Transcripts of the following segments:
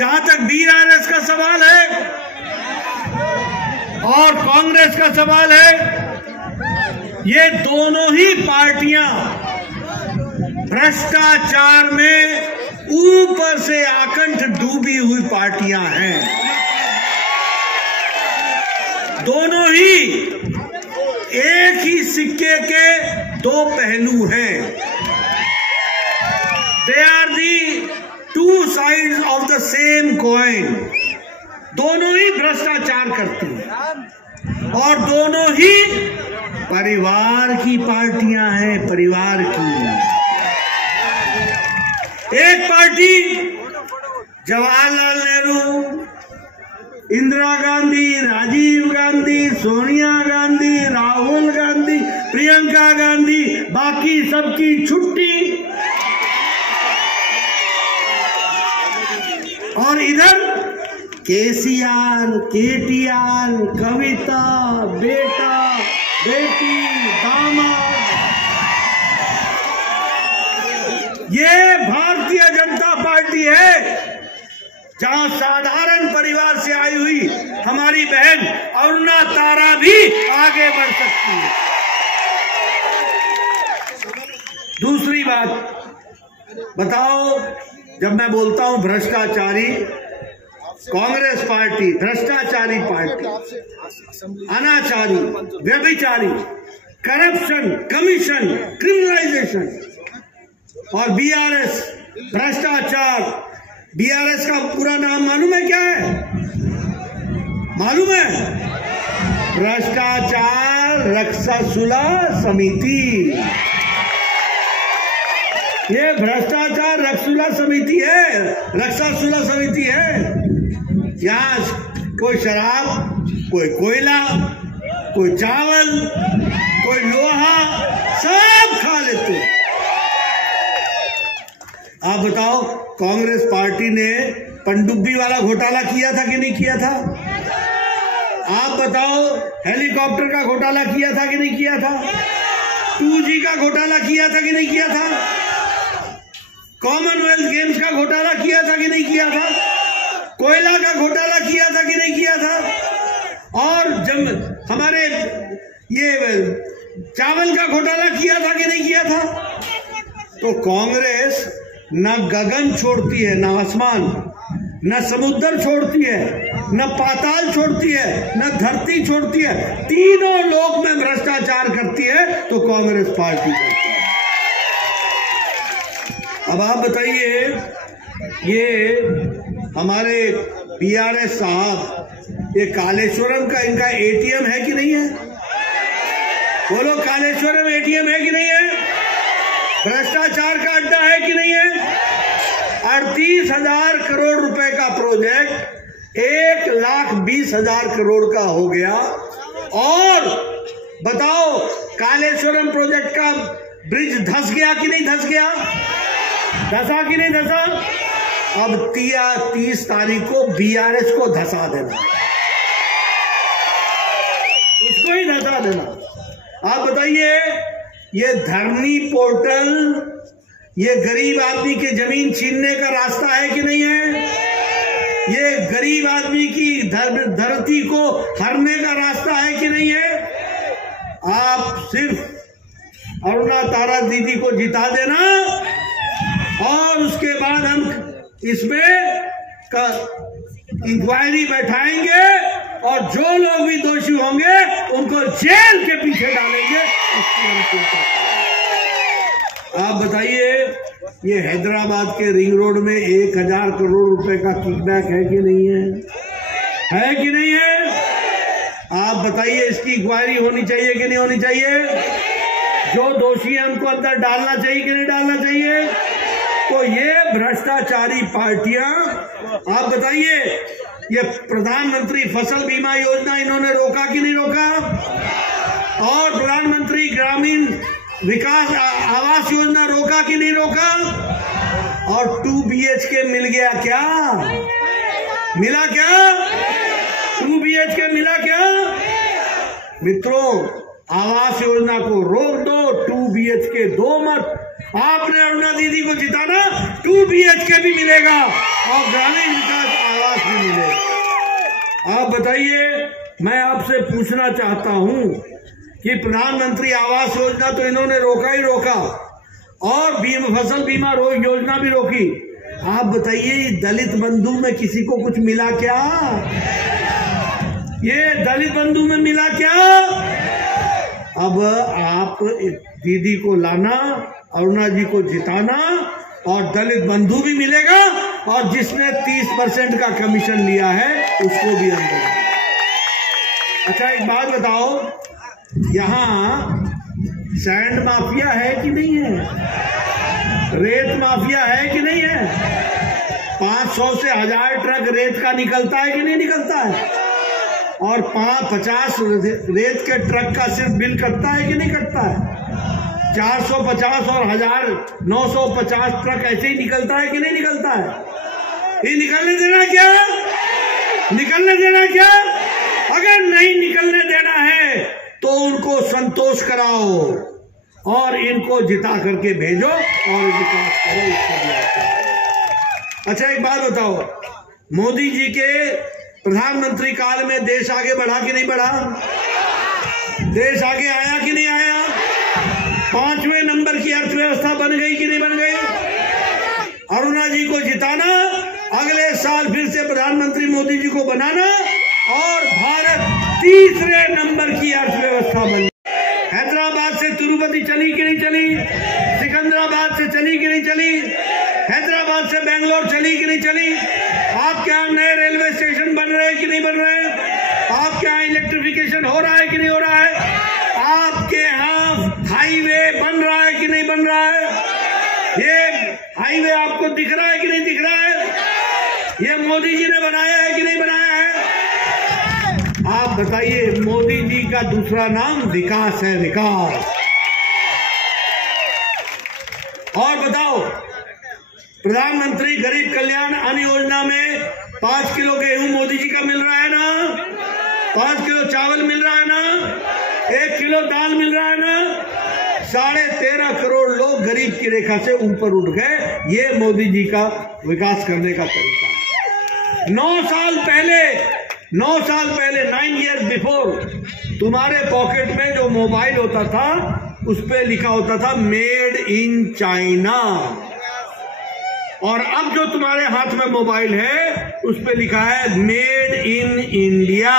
जहां तक बीआरएस का सवाल है और कांग्रेस का सवाल है, ये दोनों ही पार्टियां भ्रष्टाचार में ऊपर से आकंठ डूबी हुई पार्टियां हैं। दोनों ही एक ही सिक्के के दो पहलू हैं। They are the two sides of the same coin. दोनों ही भ्रष्टाचार करती हैं और दोनों ही परिवार की पार्टियां हैं, परिवार की। एक पार्टी जवाहरलाल नेहरू, इंदिरा गांधी, राजीव गांधी, सोनिया गांधी, राहुल गांधी, प्रियंका गांधी, बाकी सबकी छुट्टी। और इधर केसीआर, केटीआर, कविता, बेटा, बेटी, दामाद। ये भारतीय जनता पार्टी है जहां साधारण परिवार से आई हुई हमारी बहन अरुणा तारा भी आगे बढ़ सकती है। दूसरी बात बताओ, जब मैं बोलता हूं भ्रष्टाचारी कांग्रेस पार्टी, भ्रष्टाचारी पार्टी, अनाचारी, व्यभिचारी, करप्शन, कमीशन, क्रिमिनलाइजेशन, और बीआरएस भ्रष्टाचार। बीआरएस का पूरा नाम मालूम है क्या है? मालूम है? भ्रष्टाचार रक्षासुला समिति। ये भ्रष्टाचार रक्षासुला समिति है, रक्षासुला समिति है। यहाँ कोई शराब, कोई कोयला, कोई चावल, कोई लोहा, सब खा लेते हैं। आप बताओ, कांग्रेस पार्टी ने पनडुब्बी वाला घोटाला किया था कि नहीं किया था? आप बताओ, हेलीकॉप्टर का घोटाला किया था कि नहीं किया था? 2G का घोटाला किया था कि नहीं किया था? कॉमनवेल्थ गेम्स का घोटाला किया था कि नहीं किया था? कोयला का घोटाला किया था कि नहीं किया था? और जब हमारे ये चावल का घोटाला किया था कि नहीं किया था? तो कांग्रेस न गगन छोड़ती है, न आसमान, न समुद्र छोड़ती है, न पाताल छोड़ती है, न धरती छोड़ती है। तीनों लोक में भ्रष्टाचार करती है तो कांग्रेस पार्टी करती है। अब आप बताइए, ये हमारे बीआरएस साहब, ये कालेश्वरम का इनका एटीएम है कि नहीं है? बोलो, कालेश्वरम एटीएम है कि नहीं है? भ्रष्टाचार का अड्डा है कि नहीं है? 38,000 करोड़ रुपए का प्रोजेक्ट 1,20,000 करोड़ का हो गया। और बताओ, कालेश्वरम प्रोजेक्ट का ब्रिज धंस गया कि नहीं धंस गया? धंसा कि नहीं धंसा? अब 30 तारीख को बीआरएस को धंसा देना, उसको ही धंसा देना। आप बताइए, ये धरनी पोर्टल, ये गरीब आदमी के जमीन छीनने का रास्ता है कि नहीं है? ये गरीब आदमी की धरती को हरने का रास्ता है कि नहीं है? आप सिर्फ अरुणा तारा दीदी को जिता देना और उसके बाद हम इसमें इंक्वायरी बैठाएंगे और जो लोग भी दोषी होंगे उनको जेल के पीछे डालेंगे। आप बताइए, ये हैदराबाद के रिंग रोड में 1,000 करोड़ रुपए का किकबैक है कि नहीं है? है कि नहीं है? आप बताइए, इसकी इंक्वायरी होनी चाहिए कि नहीं होनी चाहिए? जो दोषी है उनको अंदर डालना चाहिए कि नहीं डालना चाहिए? तो ये भ्रष्टाचारी पार्टियां, आप बताइए, ये प्रधानमंत्री फसल बीमा योजना इन्होंने रोका कि नहीं रोका? और प्रधानमंत्री ग्रामीण विकास आवास योजना रोका कि नहीं रोका? और 2 BHK मिल गया क्या? मिला क्या? 2 BHK मिला क्या? मित्रों, आवास योजना को रोक दो, 2 BHK दो मत। आपने अरुणा दीदी को जिताना, 2 BHK भी मिलेगा और ग्रामीण विकास आप बताइए, मैं आपसे पूछना चाहता हूं कि प्रधानमंत्री आवास योजना तो इन्होंने रोका ही रोका और फसल बीमा योजना भी रोकी। आप बताइए, दलित बंधु में किसी को कुछ मिला क्या? ये दलित बंधु में मिला क्या? अब आप दीदी को लाना, अरुणा जी को जिताना और दलित बंधु भी मिलेगा और जिसने 30% का कमीशन लिया है उसको भी अंदर। अच्छा एक बात बताओ, यहां सैंड माफिया है कि नहीं है? रेत माफिया है कि नहीं है? 500 से 1000 ट्रक रेत का निकलता है कि नहीं निकलता है? और 50 रेत के ट्रक का सिर्फ बिल कटता है कि नहीं कटता है? 450 और 1950 ट्रक ऐसे ही निकलता है कि नहीं निकलता है? ये निकलने देना क्या? निकलने देना क्या? अगर नहीं निकलने देना है तो उनको संतोष कराओ और इनको जिता करके भेजो और विकास करो। अच्छा एक बात बताओ, मोदी जी के प्रधानमंत्री काल में देश आगे बढ़ा कि नहीं बढ़ा? देश आगे आया कि नहीं आया? 5वें नंबर की अर्थव्यवस्था बन गई कि नहीं बन गई? अरुणा जी को जिताना, अगले साल फिर से प्रधानमंत्री मोदी जी को बनाना और भारत 3रे नंबर की अर्थव्यवस्था बन। हैदराबाद से तिरुपति चली कि नहीं चली? सिकंदराबाद से चली कि नहीं चली? हैदराबाद से बेंगलोर चली कि नहीं चली? आपके यहाँ नए रेलवे स्टेशन बन रहे हैं कि नहीं बन रहे हैं? आपके यहाँ इलेक्ट्रिफिकेशन हो रहा है कि नहीं हो रहा है? आपके यहाँ हाईवे बन रहा है कि नहीं बन रहा है? ये हाईवे आपको दिख रहा है कि नहीं दिख रहा है? ये मोदी जी ने बनाया है कि नहीं बनाया है? आप बताइए, मोदी जी का दूसरा नाम विकास है, विकास। और बताओ, प्रधानमंत्री गरीब कल्याण अन्न योजना में 5 किलो गेहूं मोदी जी का मिल रहा है ना? 5 किलो चावल मिल रहा है ना? 1 किलो दाल मिल रहा है ना? 13.5 करोड़ लोग गरीब की रेखा से ऊपर उठ गए। ये मोदी जी का विकास करने का तरीका है। 9 साल पहले 9 ईयर बिफोर तुम्हारे पॉकेट में जो मोबाइल होता था उस पे लिखा होता था मेड इन चाइना, और अब जो तुम्हारे हाथ में मोबाइल है उस पे लिखा है मेड इन इंडिया,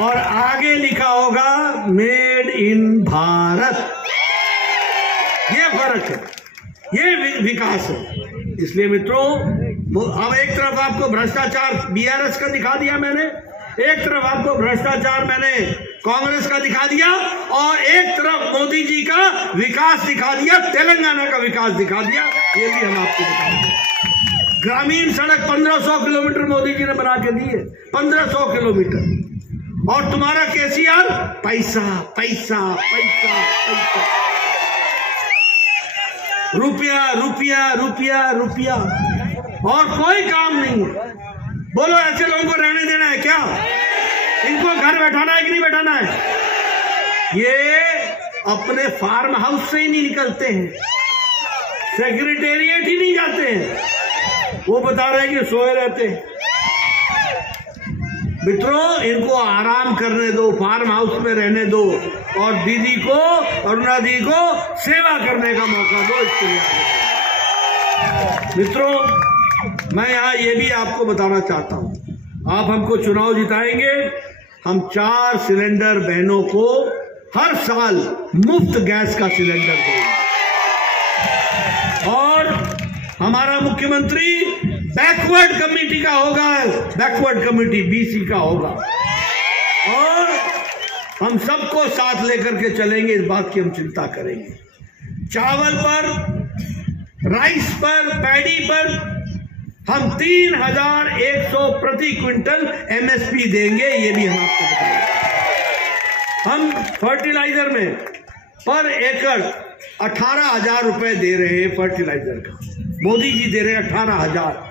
और आगे लिखा होगा मेड इन भारत। ये फर्क है, ये विकास है। इसलिए मित्रों, अब एक तरफ आपको भ्रष्टाचार बीआरएस का दिखा दिया मैंने, एक तरफ आपको भ्रष्टाचार मैंने कांग्रेस का दिखा दिया, और एक तरफ मोदी जी का विकास दिखा दिया, तेलंगाना का विकास दिखा दिया। ये भी हम आपको बताएंगे। ग्रामीण सड़क 1500 किलोमीटर मोदी जी ने बना के दी है, 1500 किलोमीटर। और तुम्हारा केसीआर पैसा पैसा पैसा पैसा, रुपया रुपया रुपया रुपया, और कोई काम नहीं है। बोलो, ऐसे लोगों को रहने देना है क्या? इनको घर बैठाना है कि नहीं बैठाना है? ये अपने फार्म हाउस से ही नहीं निकलते हैं, सेक्रेटेरिएट ही नहीं जाते हैं, वो बता रहे हैं कि सोए रहते हैं। मित्रों, इनको आराम करने दो, फार्म हाउस में रहने दो, और दीदी को, अरुणा दी को सेवा करने का मौका दो। इसके लिए मित्रों, मैं यहां ये भी आपको बताना चाहता हूं, आप हमको चुनाव जिताएंगे, हम 4 सिलेंडर बहनों को हर साल मुफ्त गैस का सिलेंडर देंगे, और हमारा मुख्यमंत्री बैकवर्ड कमेटी का होगा, बैकवर्ड कमेटी बीसी का होगा, और हम सबको साथ लेकर के चलेंगे। इस बात की हम चिंता करेंगे। चावल पर, राइस पर, पैडी पर हम 3100 प्रति क्विंटल एमएसपी देंगे, ये भी हम आपको बताएंगे। हम फर्टिलाइजर में पर एकड़ 18,000 रुपए दे रहे हैं, फर्टिलाइजर का मोदी जी दे रहे हैं 18,000।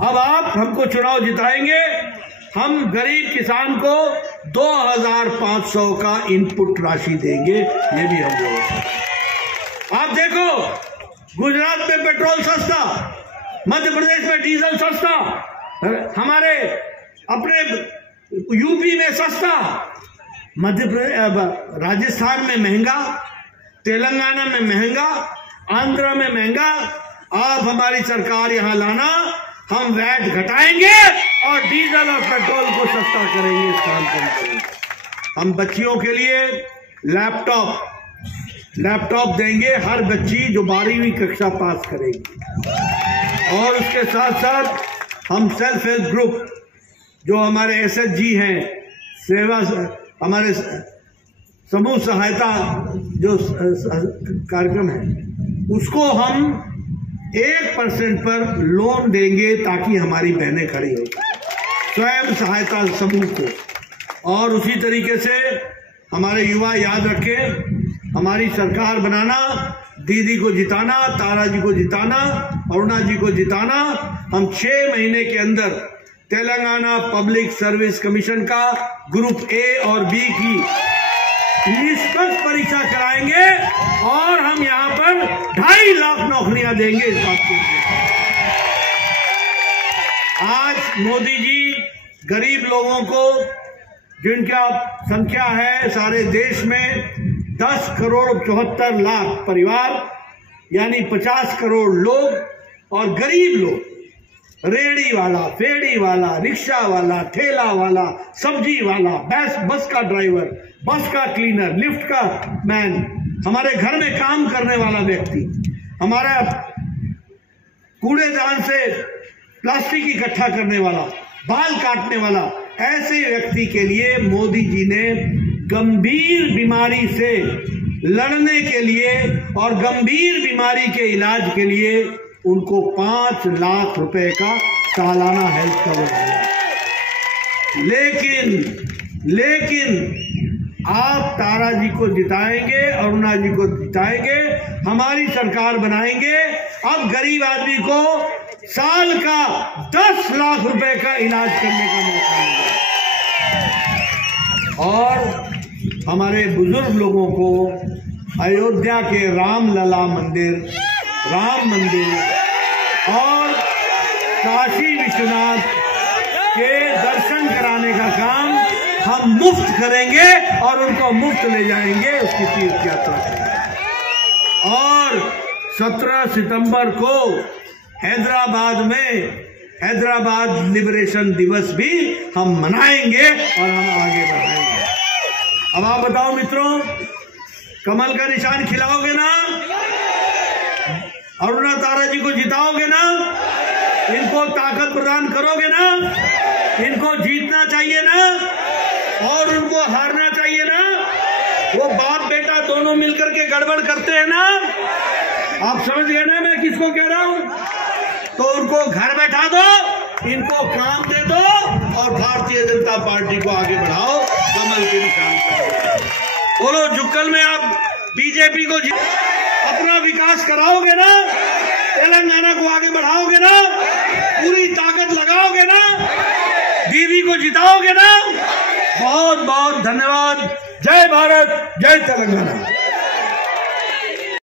अब आप हमको चुनाव जिताएंगे, हम गरीब किसान को 2,500 का इनपुट राशि देंगे, ये भी हम लोग। आप देखो, गुजरात में पेट्रोल सस्ता, मध्य प्रदेश में डीजल सस्ता, हमारे अपने यूपी में सस्ता, मध्य प्रदेश राजस्थान में महंगा, तेलंगाना में महंगा, आंध्र में महंगा। आप हमारी सरकार यहां लाना, हम वैट घटाएंगे और डीजल और पेट्रोल को सस्ता करेंगे। इस काम को हम बच्चियों के लिए लैपटॉप देंगे, हर बच्ची जो 12वीं कक्षा पास करेगी। और उसके साथ साथ हम सेल्फ हेल्प ग्रुप जो हमारे SHG हैं, सेवा हमारे समूह सहायता जो कार्यक्रम है, उसको हम 1% पर लोन देंगे ताकि हमारी बहनें खड़ी हो, स्वयं सहायता समूह को। और उसी तरीके से हमारे युवा याद रखें, हमारी सरकार बनाना, दीदी को जिताना, तारा जी को जिताना, अरुणा जी को जिताना। हम 6 महीने के अंदर तेलंगाना पब्लिक सर्विस कमीशन का ग्रुप A और B की निष्पक्ष परीक्षा कराएंगे और हम यहां पर 2.5 लाख नौकरियां देंगे। इस बात के आज मोदी जी गरीब लोगों को, जिनका संख्या है सारे देश में 10 करोड़ 74 लाख परिवार, यानी 50 करोड़ लोग, और गरीब लोग, रेड़ी वाला, फेड़ी वाला, रिक्शा वाला, ठेला वाला, सब्जी वाला, बस का ड्राइवर, बस का क्लीनर, लिफ्ट का मैन, हमारे घर में काम करने वाला व्यक्ति, हमारा कूड़ेदान से प्लास्टिक इकट्ठा करने वाला, बाल काटने वाला, ऐसे व्यक्ति के लिए मोदी जी ने गंभीर बीमारी से लड़ने के लिए और गंभीर बीमारी के इलाज के लिए उनको 5 लाख रुपए का सालाना हेल्थ कवर दिया। लेकिन आप तारा जी को जिताएंगे, अरुणा जी को जिताएंगे, हमारी सरकार बनाएंगे, अब गरीब आदमी को साल का 10 लाख रुपए का इलाज करने का मौका मिलेगा। और हमारे बुजुर्ग लोगों को अयोध्या के रामलला मंदिर, राम मंदिर और काशी विश्वनाथ के दर्शन कराने का काम हम मुफ्त करेंगे और उनको मुफ्त ले जाएंगे उसकी तीर्थ यात्रा करेंगे। और 17 सितंबर को हैदराबाद में हैदराबाद लिबरेशन दिवस भी हम मनाएंगे और हम आगे बढ़ाएंगे। अब आप बताओ मित्रों, कमल का निशान खिलाओगे ना? अरुणा तारा जी को जिताओगे ना? इनको ताकत प्रदान करोगे ना? इनको जीतना चाहिए ना? और उनको हारना चाहिए ना? वो बाप बेटा दोनों मिलकर के गड़बड़ करते हैं ना? आप समझ गए ना मैं किसको कह रहा हूं? तो उनको घर बैठा दो, इनको काम दे दो और भारतीय जनता पार्टी को आगे बढ़ाओ, कमल के निशान पर। बोलो जुक्कल में आप बीजेपी को अपना विकास कराओगे ना? तेलंगाना को आगे बढ़ाओगे ना? पूरी ताकत लगाओगे ना? दीदी को जिताओगे ना? बहुत बहुत धन्यवाद। जय भारत, जय तेलंगाना।